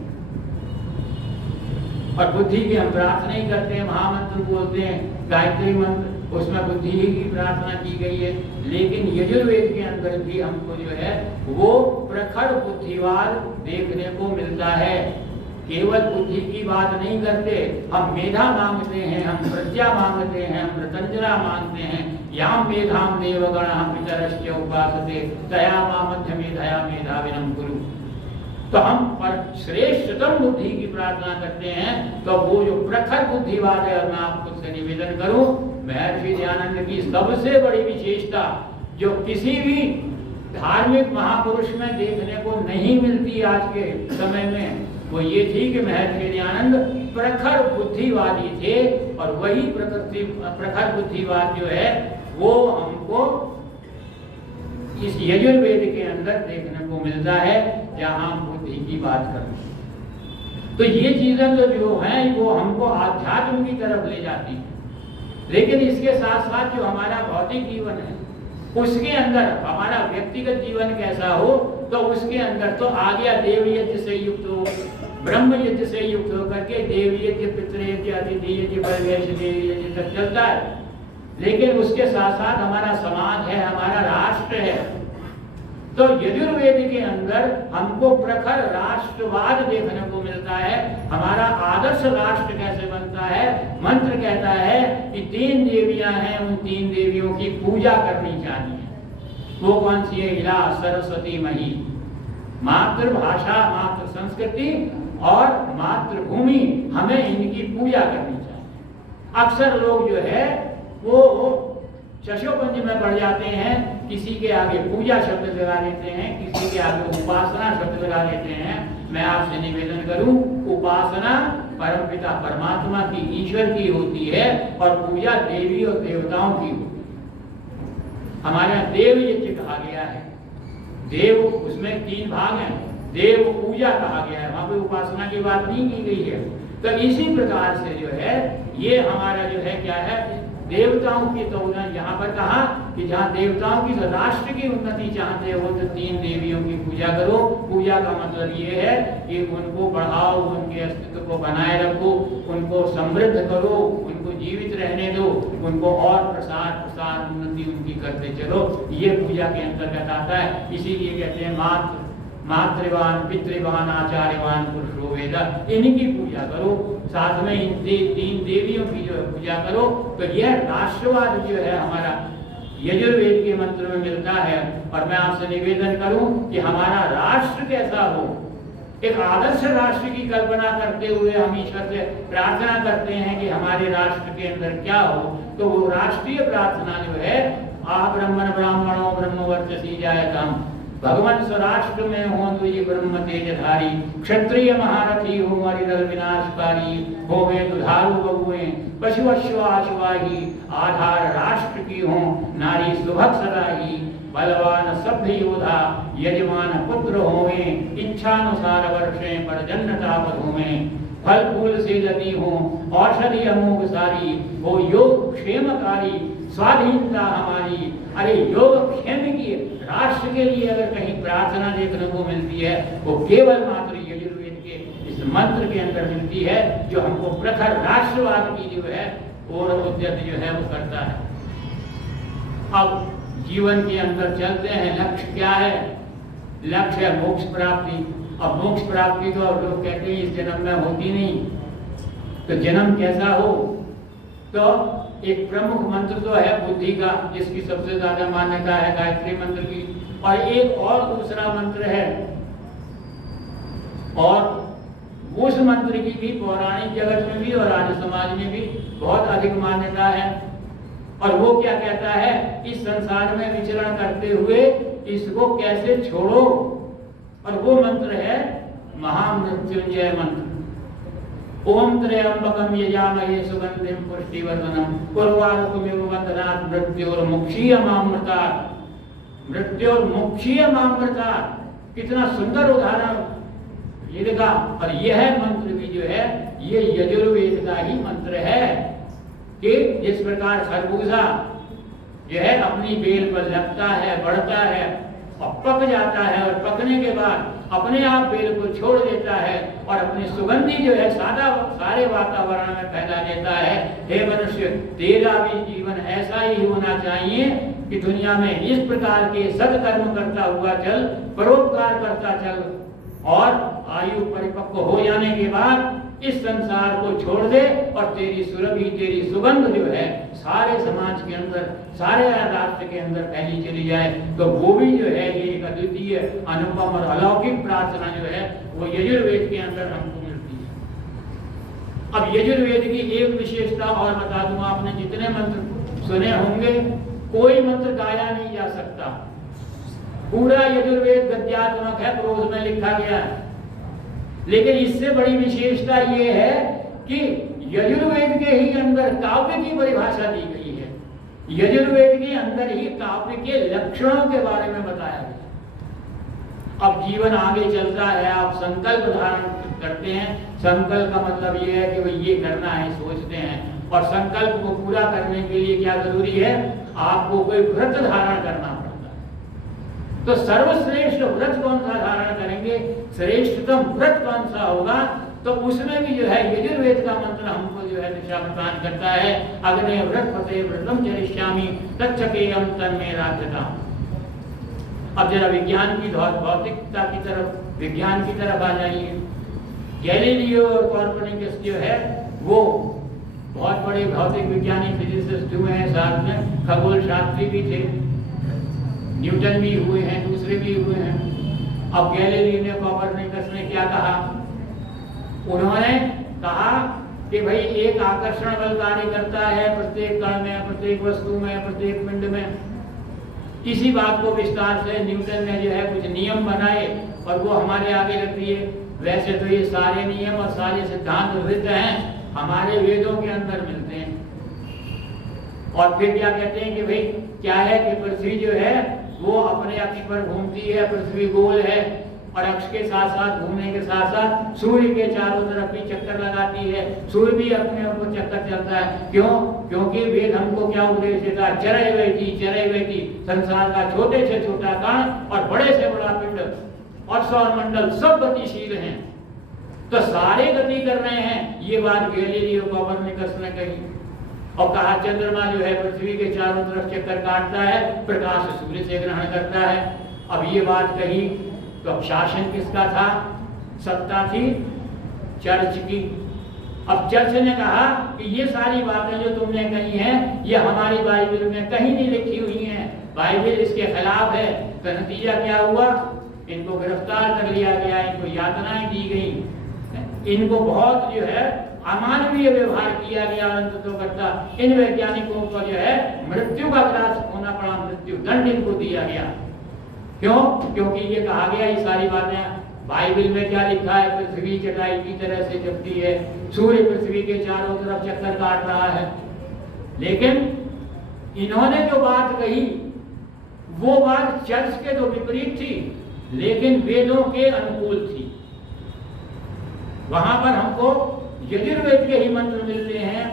और बुद्धि की हम प्रार्थना ही करते हैं, महामंत्र बोलते हैं, गायत्री मंत्र, उसमें बुद्धि ही की प्रार्थना की गई है। लेकिन यजुर्वेद के अंदर भी हमको जो है वो प्रखर बुद्धिवाद देखने को मिलता है। केवल बुद्धि की बात नहीं करते, हम मेधा मांगते हैं, हम प्रज्ञा मांगते हैं, हम प्रतंजरा मांगते हैं। याम मेधाम देवगणः पितरश्च उपासते तया मध्य मेधया मेधाविनम कुरु। तो हम पर श्रेष्ठतम बुद्धि की प्रार्थना करते हैं। तो वो जो प्रखर बुद्धिवाद है, मैं आपको से निवेदन करूं, महर्षि दयानंद की सबसे बड़ी विशेषता जो किसी भी धार्मिक महापुरुष में देखने को नहीं मिलती आज के समय में, वो ये थी कि महर्षि दयानंद प्रखर बुद्धिवादी थे, और वही प्रखर बुद्धिवाद जो है वो हमको इस यजुर्वेद के अंदर देखने को मिलता है, जहां हम बुद्धि की बात करते हैं। तो ये चीजें तो जो हैं वो हमको आध्यात्म की तरफ ले जाती हैं, लेकिन इसके साथ साथ जो हमारा भौतिक जीवन है उसके अंदर हमारा व्यक्तिगत जीवन कैसा हो, तो उसके अंदर तो आ गया देव यज्ञ से युक्त हो, ब्रह्म यज्ञ से युक्त होकर के देव यज्ञ, पितृ यज्ञ, अतिथि यज्ञ, वैश्य देव यज्ञ तक चलता है। लेकिन उसके साथ साथ हमारा समाज है, हमारा राष्ट्र है। तो यजुर्वेद के अंदर हमको प्रखर राष्ट्रवाद देखने को मिलता है। हमारा आदर्श राष्ट्र कैसे बनता है, मंत्र कहता है कि 3 देवियां हैं, उन 3 देवियों की पूजा करनी चाहिए। वो कौन सी है? इला सरस्वती मही, मातृभाषा, मातृ संस्कृति और मातृभूमि, हमें इनकी पूजा करनी चाहिए। अक्सर लोग जो है वो चशोपंज में बढ़ जाते हैं, किसी के आगे पूजा शब्द लगा देते हैं, किसी के आगे उपासना शब्द लगा देते हैं। मैं आपसे निवेदन करूं, उपासना परमपिता परमात्मा की, ईश्वर की होती है, और पूजा देवी और देवताओं की होती है। हमारे यहाँ देव यज्ञ कहा गया है, देव उसमें 3 भाग हैं, देव पूजा कहा गया है, वहां पे उपासना की बात नहीं की गई है। तो इसी प्रकार से जो है ये हमारा जो है क्या है, देवताओं की, तो यहाँ पर कहा कि जहाँ देवताओं की, तो राष्ट्र की उन्नति चाहते हो तो 3 देवियों की पूजा करो। पूजा का मतलब ये है कि उनको बढ़ाओ, उनके अस्तित्व को बनाए रखो, उनको समृद्ध करो, उनको जीवित रहने दो, उनको और प्रसार उन्नति उनकी करते चलो। ये पूजा के अंतर्गत आता है। इसीलिए कहते हैं मातृवान, पितृवान, आचार्यवान पुरुषो वेद, इनकी पूजा करो, साथ में इन 3 देवियों की जो पूजा करो। तो यह राष्ट्रवाद जो है हमारा यजुर्वेद के मंत्र में मिलता है। और मैं आपसे निवेदन करूं कि हमारा राष्ट्र कैसा हो, एक आदर्श राष्ट्र की कल्पना करते हुए हम ईश्वर से प्रार्थना करते हैं कि हमारे राष्ट्र के अंदर क्या हो। तो वो राष्ट्रीय प्रार्थना जो है, आ ब्रह्मण ब्राह्मणों ब्रह्मवर्चसी जायताम, भगवान स्वराष्ट्र में हो द्विज ब्रह्म तेजधारी, क्षत्रिय महारथी हो मरिदल विनाशकारी, हो वे दुधारू बबुए पशु अश्वाही, आधार राष्ट्र की हो नारी सुभग सदाही, बलवान सभ्य योधा यजमान पुत्र होवे, इच्छानुसार वर्षे पर जन्नतापद होवे, फल फूल से लदी हो औषधि अमोघ सारी, हो योग क्षेमकारी स्वाधीनता हमारी। अरे योग क्षेम की राष्ट्र के लिए अगर कहीं प्रार्थना देखने को मिलती है, वो केवल मात्र यजुर्वेद के इस मंत्र के अंदर मिलती है, जो हमको प्रखर राष्ट्रवाद की जो है और उद्यत जो है वो करता है। अब जीवन के अंदर चलते हैं, लक्ष्य क्या है? लक्ष्य है मोक्ष प्राप्ति। अब मोक्ष प्राप्ति तो अब लोग कहते हैं इस जन्म में होती नहीं, तो जन्म कैसा हो? तो एक प्रमुख मंत्र तो है बुद्धि का, जिसकी सबसे ज्यादा मान्यता है गायत्री मंत्र की, और एक और दूसरा मंत्र है, और उस मंत्र की भी पौराणिक जगत में भी और आर्य समाज में भी बहुत अधिक मान्यता है। और वो क्या कहता है, इस संसार में विचरण करते हुए इसको कैसे छोड़ो, और वो मंत्र है महामृत्युंजय मंत्र। ओम त्र्यंबकम यजामहे सुगंधिम पुष्टिवर्धनम उर्वारुकमिव बंधनात् मृत्योर्मुक्षीयमामृतात्, मृत्योर्मुक्षीयमामृतात्। कितना सुंदर उदाहरण ये देखा। और यह मंत्र भी जो है ये यजुर्वेद का ही मंत्र है कि जिस प्रकार खरबूजा जो है अपनी बेल पर लगता है, बढ़ता है और पक जाता है, और पकने के बाद अपने आप बेल को छोड़ देता है और अपनी सुगंधी जो है सारे वातावरण में फैला देता है। हे मनुष्य, तेरा भी जीवन ऐसा ही होना चाहिए कि दुनिया में इस प्रकार के सत्कर्म करता हुआ चल, परोपकार करता चल, और आयु परिपक्व हो जाने के बाद इस संसार को छोड़ दे और तेरी सुरभि, तेरी सुगंध जो है सारे समाज के अंदर, सारे राष्ट्र के अंदर फैली चली जाए। तो वो भी जो है ये एक अद्वितीय, अनुपम और अलौकिक प्रार्थना जो है वो यजुर्वेद के अंदर हमको मिलती है। अब यजुर्वेद की एक विशेषता और बता दूं, आपने जितने मंत्र सुने होंगे, कोई मंत्र गाया नहीं जा सकता। पूरा यजुर्वेद गद्यात्मक है, प्रोज में लिखा गया है, लेकिन इससे बड़ी विशेषता ये है कि यजुर्वेद के ही अंदर काव्य की परिभाषा दी गई है। यजुर्वेद के अंदर ही काव्य के लक्षणों के बारे में बताया गया। अब जीवन आगे चलता है, आप संकल्प धारण करते हैं। संकल्प का मतलब ये है कि भाई ये करना है, सोचते हैं, और संकल्प को पूरा करने के लिए क्या जरूरी है, आपको कोई व्रत धारण करना पड़ता है। तो सर्वश्रेष्ठ व्रत कौन सा धारण करेंगे, श्रेष्ठतम व्रत कौन सा होगा, तो उसमें भी जो है यजुर्वेद का मंत्र हमको जो है दिशा प्रदान करता है। अग्ने व्रत पते व्रतम चरिष्यामि तच्चकेयम तन्मे राध्यता। अब जरा विज्ञान की भौतिकता की तरफ, विज्ञान की तरफ आ जाइए। गैलीलियो और कॉर्पनिकस जो है वो बहुत बड़े भौतिक विज्ञानी फिजिसिस्ट हुए हैं, साथ में खगोल शास्त्री भी थे, न्यूटन भी हुए हैं, दूसरे भी हुए हैं। अब गैलीलियो ने, कॉर्पनिकस ने क्या कहा, उन्होंने कहा कि भाई एक आकर्षण बल कार्य करता है प्रत्येक कण में, प्रत्येक वस्तु में, प्रत्येक पिंड में। इसी बात को विस्तार से न्यूटन ने जो है कुछ नियम बनाए और वो हमारे आगे रख दिए। वैसे तो ये सारे नियम और सारे सिद्धांत वृद्ध हैं, हमारे वेदों के अंदर मिलते हैं। और फिर क्या कहते हैं कि भाई क्या है कि पृथ्वी जो है वो अपने अक्ष पर घूमती है, पृथ्वी गोल है, और अक्ष के साथ साथ घूमने के साथ साथ सूर्य के चारों तरफ भी चक्कर लगाती है। सूर्य भी अपने ऊपर चक्कर चलता है। क्यों? क्योंकि वेद हमको क्या उपदेश देता है, चरय वैति, संसार का छोटे से छोटा कण और बड़े से बड़ा पिंड और सौर मंडल सब गतिशील हैं, तो सारे गति कर रहे हैं। ये बात गैलीलियो कॉपर्निकस ने कही और कहा चंद्रमा जो है पृथ्वी के चारों तरफ चक्कर काटता है, प्रकाश सूर्य से ग्रहण करता है। अब ये बात कही तो अब शासन किसका था, सत्ता थी चर्च की। अब चर्च ने कहा कि ये सारी बातें जो तुमने कही हैं ये हमारी बाइबल में कहीं नहीं लिखी हुई हैं, बाइबल इसके खिलाफ है। तो नतीजा क्या हुआ, इनको गिरफ्तार कर लिया गया, इनको यातनाएं दी गई, इनको बहुत जो है अमानवीय व्यवहार किया गया। अंत तो करता इन वैज्ञानिकों को जो है मृत्यु का ग्रास होना पड़ा, मृत्यु दंड इनको दिया गया। क्यों? क्योंकि ये कहा गया, ये सारी बातें बाइबल में क्या लिखा है, पृथ्वी चटाई की तरह से जमती है, सूर्य पृथ्वी के चारों तरफ चक्कर काट रहा है। लेकिन इन्होंने जो बात कही वो बात चर्च के तो विपरीत थी, लेकिन वेदों के अनुकूल थी। वहां पर हमको यजुर्वेद के ही मंत्र मिलते हैं।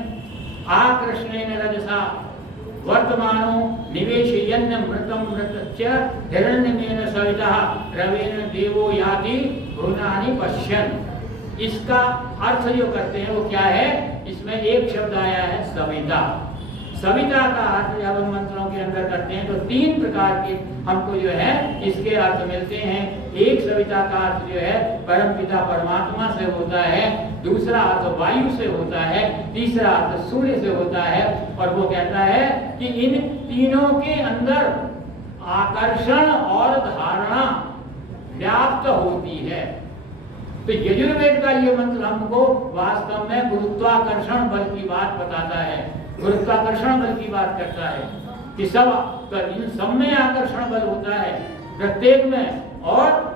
आकृष्णेन रजसा वर्तमानो निवेशयन्न मृतम मृतस्य हिरण्यमेन सविता रवेण देवो याति भुवनानि पश्यन्। इसका अर्थ जो करते हैं वो क्या है, इसमें एक शब्द आया है सविता। सविता का अर्थ जब हम मंत्रों के अंदर करते हैं तो तीन प्रकार के हमको जो है इसके अर्थ मिलते हैं। एक सविता का अर्थ जो है परमपिता परमात्मा से होता है, दूसरा अर्थ वायु से होता है, तीसरा अर्थ सूर्य से होता है। और वो कहता है कि इन तीनों के अंदर आकर्षण और धारणा व्याप्त होती है। तो यजुर्वेद का ये मंत्र हमको वास्तव में गुरुत्वाकर्षण बल की बात बताता है, गुरुत्वाकर्षण बल की बात करता है कि सब तो इन सब में आकर्षण बल होता है, प्रत्येक में। और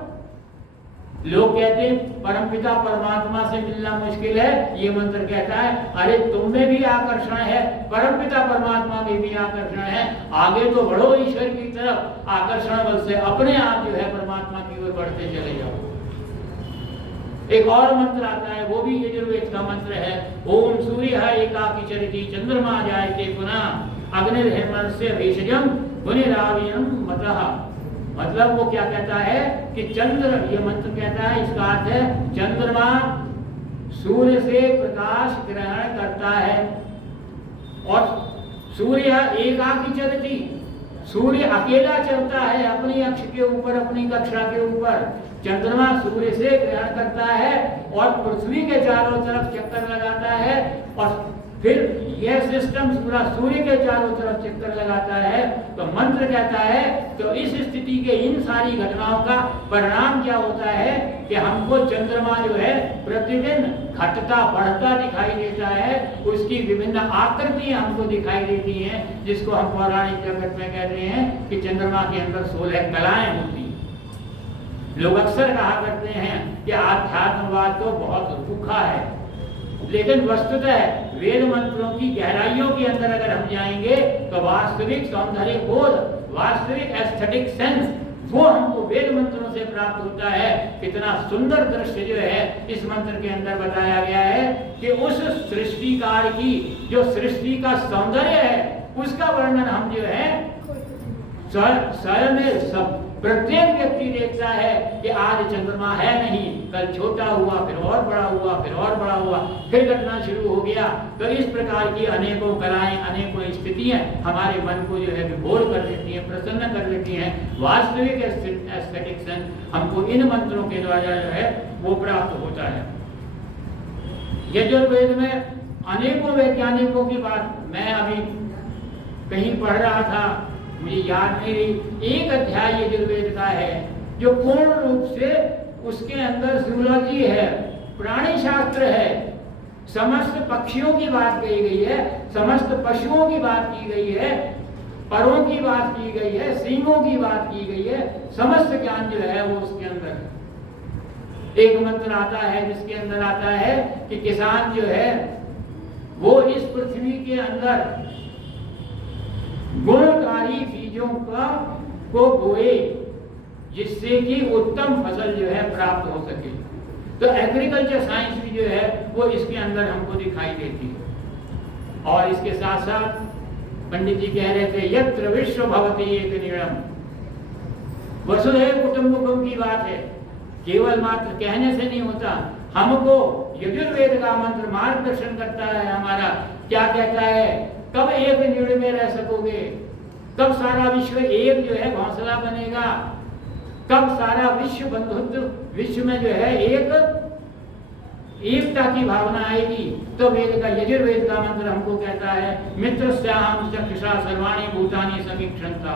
लोग कहते हैं परमपिता परमात्मा से मिलना मुश्किल है, ये मंत्र कहता है अरे तुम में भी आकर्षण है, परमपिता परमात्मा में भी आकर्षण है, आगे तो बढ़ो ईश्वर की तरफ, आकर्षण बल से अपने आप जो है परमात्मा की ओर बढ़ते चले जाओ। एक और मंत्र आता है, वो भी यजुर्वेद का मंत्र है, ओम सूर्य एकाकी चरिति चंद्रमा जायते पुनः अग्निर्हिमस्य भेषजम गुणिरावियम मतः। मतलब वो क्या कहता है कि चंद्र, ये मंत्र कहता है, इसका अर्थ है चंद्रमा सूर्य से प्रकाश ग्रहण करता है और सूर्य एकाकी चलती, सूर्य अकेला चलता है अपनी अक्ष के ऊपर, अपनी कक्षा के ऊपर। चंद्रमा सूर्य से ग्रहण करता है और पृथ्वी के चारों तरफ चक्कर लगाता है और फिर यह सिस्टम पूरा सूर्य के चारों तरफ चक्कर लगाता है। तो मंत्र कहता है तो इस स्थिति के इन सारी घटनाओं का परिणाम क्या होता है कि हमको चंद्रमा जो है प्रतिदिन घटता बढ़ता दिखाई देता है, उसकी विभिन्न आकृतियां हमको दिखाई देती हैं, जिसको हम पौराणिक जगत में कहते हैं कि चंद्रमा के अंदर 16 कलाएं होती हैं। लोग अक्सर कहा करते हैं कि आध्यात्मवाद तो बहुत रूखा है, लेकिन वस्तुतः वेद मंत्रों की गहराइयों के अंदर अगर हम जाएंगे तो वास्तविक सौंदर्य बोध, वास्तविक एस्थेटिक सेंस वो हमको वेद मंत्रों से प्राप्त होता है। कितना सुंदर दृश्य जो है इस मंत्र के अंदर बताया गया है कि उस सृष्टिकार की जो सृष्टि का सौंदर्य है उसका वर्णन हम जो है स्वयं सब प्रत्येक व्यक्ति देखता है कि आज चंद्रमा है नहीं, कल छोटा हुआ, फिर और बड़ा हुआ, फिर और बड़ा हुआ, फिर घटना शुरू हो गया। तो इस प्रकार की अनेकों कलाएं, अनेकों स्थितियां हमारे मन को जो है विभोर कर देती हैं, प्रसन्न कर देती हैं। वास्तविक एस्थेटिक सेंस हमको इन मंत्रों के द्वारा जो है वो प्राप्त होता है। यजुर्वेद में अनेकों वैज्ञानिकों की बात मैं अभी कहीं पढ़ रहा था, मुझे याद नहीं रही, एक अध्याय यजुर्वेद का है जो पूर्ण रूप से उसके अंदर जूलॉजी है, प्राणी शास्त्र है, समस्त पक्षियों की बात कही गई है, समस्त पशुओं की बात की गई है, परों की बात की गई है, सींगों की बात की गई है, समस्त ज्ञान जो है वो उसके अंदर। एक मंत्र आता है जिसके अंदर आता है कि किसान जो है वो इस पृथ्वी के अंदर गुणकारी बीजों को बोए जिससे कि उत्तम फसल जो है प्राप्त हो सके। तो एग्रीकल्चर साइंस भी जो है वो इसके अंदर हमको दिखाई देती है। और इसके साथ साथ पंडित जी कह रहे थे यत्र विश्व भवति एक नियम, वसुधैव कुटुंबकम की बात है, केवल मात्र कहने से नहीं होता। हमको यजुर्वेद का मंत्र मार्गदर्शन करता है। हमारा क्या कहता है, कब एक निर्णय में रह सकोगे, कब सारा विश्व एक जो है घोंसला बनेगा, कब सारा विश्व बंधुत्व, विश्व में जो है एकता की भावना आएगी। तो वेद का यजुर्वेद का मंत्र हमको कहता है मित्रस्याहं चक्षुषा सर्वाणि भूतानि समीक्षन्ता,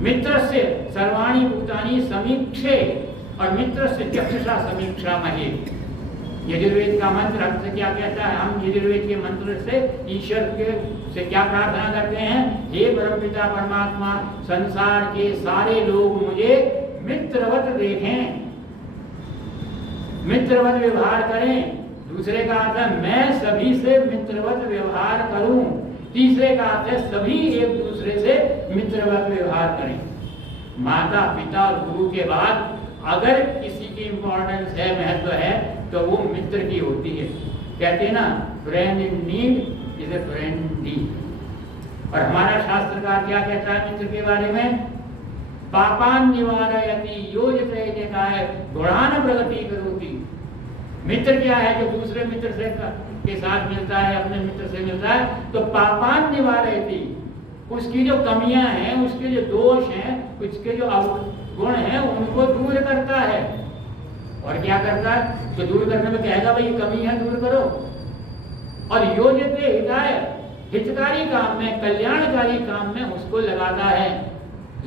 मित्र से सर्वाणि भूतानि समीक्षे और मित्र से चक्षुषा समीक्षा महे। यजुर्वेद का मंत्र हमसे क्या कहता है, हम यजुर्वेद के मंत्र से ईश्वर के से क्या प्रार्थना करते हैं, हे परमपिता परमात्मा संसार के सारे लोग मुझे मित्रवत देखें, मित्रवत व्यवहार करें। दूसरे का अर्थ है मैं सभी से मित्रवत व्यवहार करूं। तीसरे का अर्थ है सभी एक दूसरे से मित्रवत व्यवहार करें। माता पिता और गुरु के बाद अगर किसी की इंपॉर्टेंस है, महत्व है, तो वो मित्र की होती है। कहते हैं ना friend in need is a friend Indeed. और हमारा शास्त्रकार क्या कहता है मित्र के बारे में, पापान निवारयति योजते निकाय गुणान प्रगति करोति। मित्र क्या है, जो दूसरे मित्र से के साथ मिलता है, अपने मित्र से मिलता है, तो पापान निवारयति, उसकी जो कमियां हैं, उसके जो दोष हैं, उसके जो अवगुण हैं, उनको दूर करता है। और क्या करता है, तो दूर करने में कहेगा भाई कमी है दूर करो। और योजते हिताय, हितकारी काम में, कल्याणकारी काम में उसको लगाता है।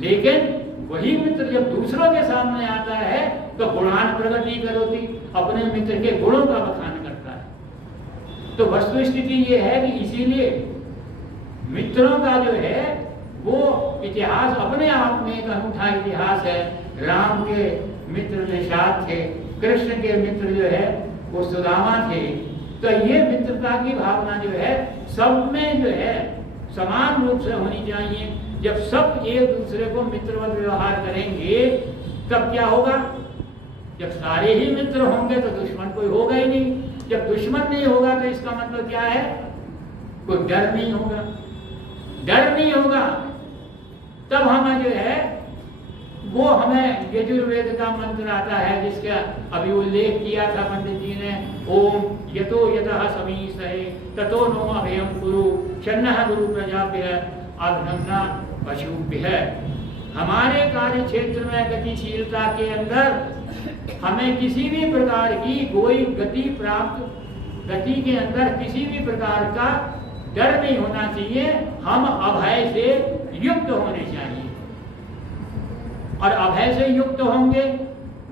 लेकिन वही मित्र जब दूसरों के सामने आता है तो गुणान प्रगति करोति, अपने मित्र के गुणों का बखान करता है। तो वस्तु स्थिति ये है कि इसीलिए मित्रों का जो है वो इतिहास अपने आप में एक अनूठा इतिहास है। राम के मित्र निषाद थे, कृष्ण के मित्र जो है वो सुदामा थे। तो ये मित्रता की भावना जो है सब में जो है समान रूप से होनी चाहिए। जब सब एक दूसरे को मित्रवत व्यवहार करेंगे तब क्या होगा, जब सारे ही मित्र होंगे तो दुश्मन कोई होगा ही नहीं। जब दुश्मन नहीं होगा तो इसका मतलब क्या है, कोई डर नहीं होगा। डर नहीं होगा तब हमें जो है वो हमें यजुर्वेद का मंत्र आता है जिसका अभी उल्लेख किया था पंडित जी ने, ओम यतो यतः समीसहे ततो नो अभयम कुरु शन्नः गुरु प्रजाभ्यः अभिनंदना पशुभ्यः। हमारे कार्य क्षेत्र में गतिशीलता के अंदर हमें किसी भी प्रकार की कोई गति प्राप्त, गति के अंदर किसी भी प्रकार का डर नहीं होना चाहिए। हम अभय से युक्त होने चाहिए और अभय से युक्त होंगे,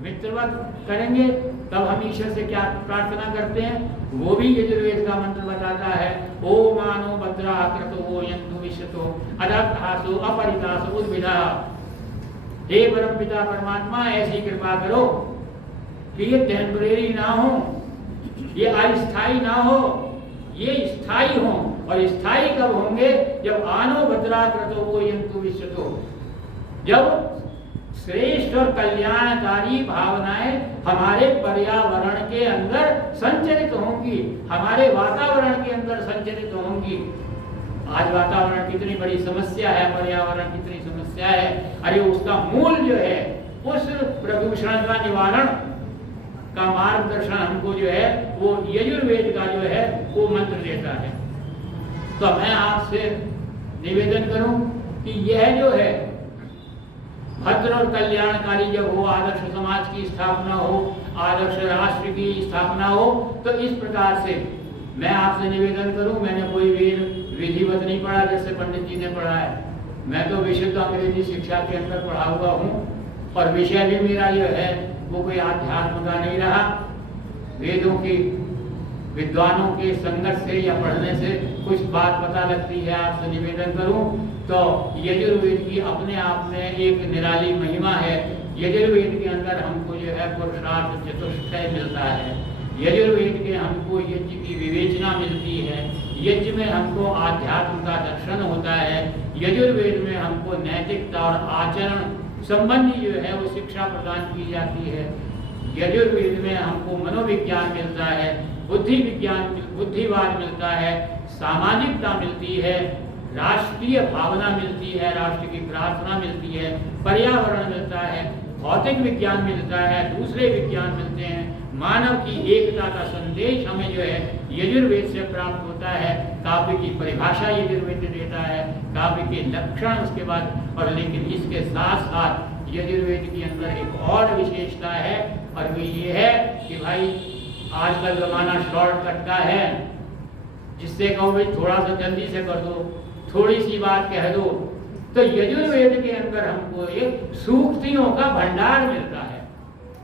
मित्रवत करेंगे, तब हम ईश्वर से क्या प्रार्थना करते हैं, वो भी यजुर्वेद का मंत्र बताता है। ओ मानो भद्रा कृतो यन्तु विश्वतो अदत्तासो अपरितासो उद्भिदा। हे परमपिता परमात्मा, ऐसी कृपा करो कि ये टेम्परेरी ना हो, ये अस्थाई ना हो, ये स्थायी हो। और स्थायी कब होंगे? जब आनो भद्रा कृतो वो यंतु विश्वतो, जब श्रेष्ठ और कल्याणकारी भावनाएं हमारे पर्यावरण के अंदर संचरित होंगी, हमारे वातावरण के अंदर संचरित होंगी। आज वातावरण कितनी बड़ी समस्या है, पर्यावरण कितनी समस्या है। अरे उसका मूल जो है, उस प्रदूषण का निवारण का मार्गदर्शन हमको जो है वो यजुर्वेद का जो है वो मंत्र देता है। तो मैं आपसे निवेदन करूं कि यह जो है भद्र और कल्याणकारी जब हो, आदर्श समाज की स्थापना हो, आदर्श राष्ट्र की स्थापना हो, तो इस प्रकार से मैं आपसे निवेदन करूं। मैंने कोई विधिवत नहीं पढ़ा जैसे पंडित जी ने पढ़ा है, मैं तो विशुद्ध अंग्रेजी शिक्षा के अंदर पढ़ा हुआ हूँ और विषय भी मेरा जो है वो कोई आध्यात्म का नहीं रहा। वेदों की विद्वानों के संघर्ष से या पढ़ने से कुछ बात पता लगती है। आपसे निवेदन करूं तो यजुर्वेद की अपने आप में एक निराली महिमा है। यजुर्वेद के अंदर हमको जो है पुरुषार्थ चतुष्टय मिलता है। यजुर्वेद के हमको यज्ञ की विवेचना मिलती है, यज्ञ में हमको आध्यात्म का दर्शन होता है, यजुर्वेद में हमको नैतिकता और आचरण संबंधी जो है वो शिक्षा प्रदान की जाती है। यजुर्वेद में हमको मनोविज्ञान मिलता है, बुद्धि विज्ञान, बुद्धिवाद मिलता है, सामाजिकता मिलती है, राष्ट्रीय भावना मिलती है, राष्ट्र की प्रार्थना मिलती है, पर्यावरण मिलता है, भौतिक विज्ञान मिलता है, दूसरे विज्ञान मिलते हैं। मानव की एकता का संदेश हमें जो है यजुर्वेद से प्राप्त होता है। काव्य की परिभाषा यजुर्वेद देता है, काव्य के लक्षण उसके बाद। और लेकिन इसके साथ साथ यजुर्वेद के अंदर एक और विशेषता है, और वो ये है कि भाई आजकल जमाना शॉर्टकट का है, जिससे कहो भाई थोड़ा सा जल्दी से कर दो, थोड़ी सी बात कह दो। तो यजुर्वेद के अंदर हमको एक सूक्तियों का भंडार मिलता है।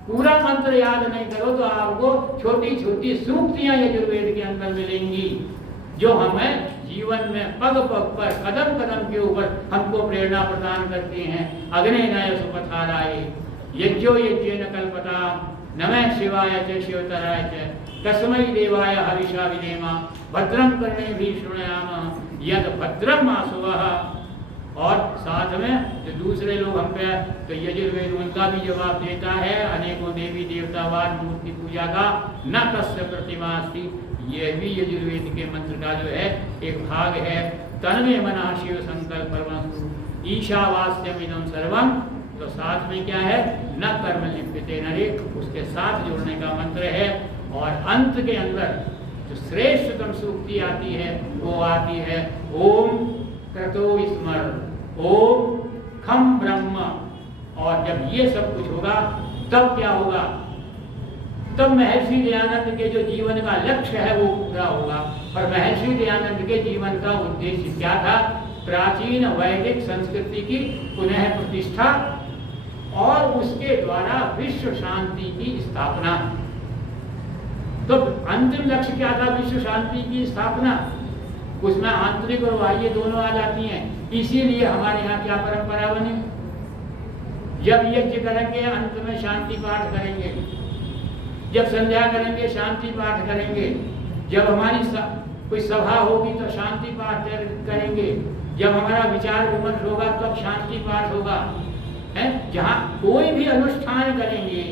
पूरा मंत्र याद नहीं करो तो आपको छोटी छोटी सूक्तियां यजुर्वेद के अंदर मिलेंगी, जो हमें जीवन में पग पग पर, कदम कदम के ऊपर हमको प्रेरणा प्रदान करती हैं। अग्ने नय सुपथाराय यज्ञो यज्ञेन कल्पता नमः शिवाय च शिवतराय च तस्मै देवाय हविषा विधेमा भद्रं कर्णेभिः शृणुयाम यद भद्रम आसुवः। और साथ में जो दूसरे लोग हम पे तो यजुर्वेद उनका भी जवाब देता है, अनेकों देवी देवतावाद मूर्ति पूजा का न तस्य प्रतिमा अस्ति। यह भी यजुर्वेद के मंत्र का जो है एक भाग है। तन्मे मनः शिव संकल्पवस्तु ईशावास्यमिदं सर्वं। तो साथ में क्या है? न कर्म लिप्यते नरे, उसके साथ जोड़ने का मंत्र है। और अंत के अंदर जो श्रेष्ठतम सूक्ति आती है वो आती है ओम क्रतो स्मर ओम खम ब्रह्म। और जब ये सब कुछ होगा तब क्या होगा? तब महर्षि दयानंद के जो जीवन का लक्ष्य है वो पूरा होगा। और महर्षि दयानंद के जीवन का उद्देश्य क्या था? प्राचीन वैदिक संस्कृति की पुनः प्रतिष्ठा और उसके द्वारा विश्व शांति की स्थापना। तो अंतिम लक्ष्य क्या था? विश्व शांति की स्थापना। उसमें आंतरिक और बाह्य दोनों आ जाती हैं। इसीलिए हमारे यहाँ क्या परंपरा बनी? जब यज्ञ करेंगे अंत में शांति पाठ करेंगे, जब संध्या करेंगे शांति पाठ करेंगे, जब हमारी कोई सभा होगी तो शांति पाठ करेंगे, जब हमारा विचार विमर्श होगा तब शांति पाठ होगा। है जहाँ कोई भी अनुष्ठान करेंगे,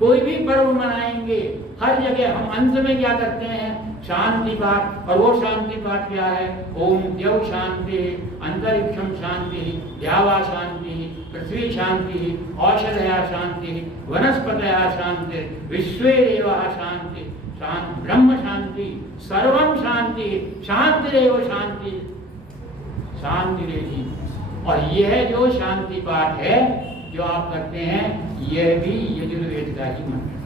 कोई भी पर्व मनाएंगे, हर जगह हम अंत में क्या करते हैं? शांति पाठ। और वो शांति पाठ क्या है? ओम द्यौ शांति, अंतरिक्षम शांति, द्यावा शांति, पृथ्वी शांति, औषधया शांति, वनस्पतया शांति, विश्वे देवा शांति, शांति ब्रह्म शांति, सर्वम शांति, शांतिरेव शांति, शांतिरेव। और यह जो शांति पाठ है जो आप करते हैं, यह भी यजुर्वेद का ही मंत्र है।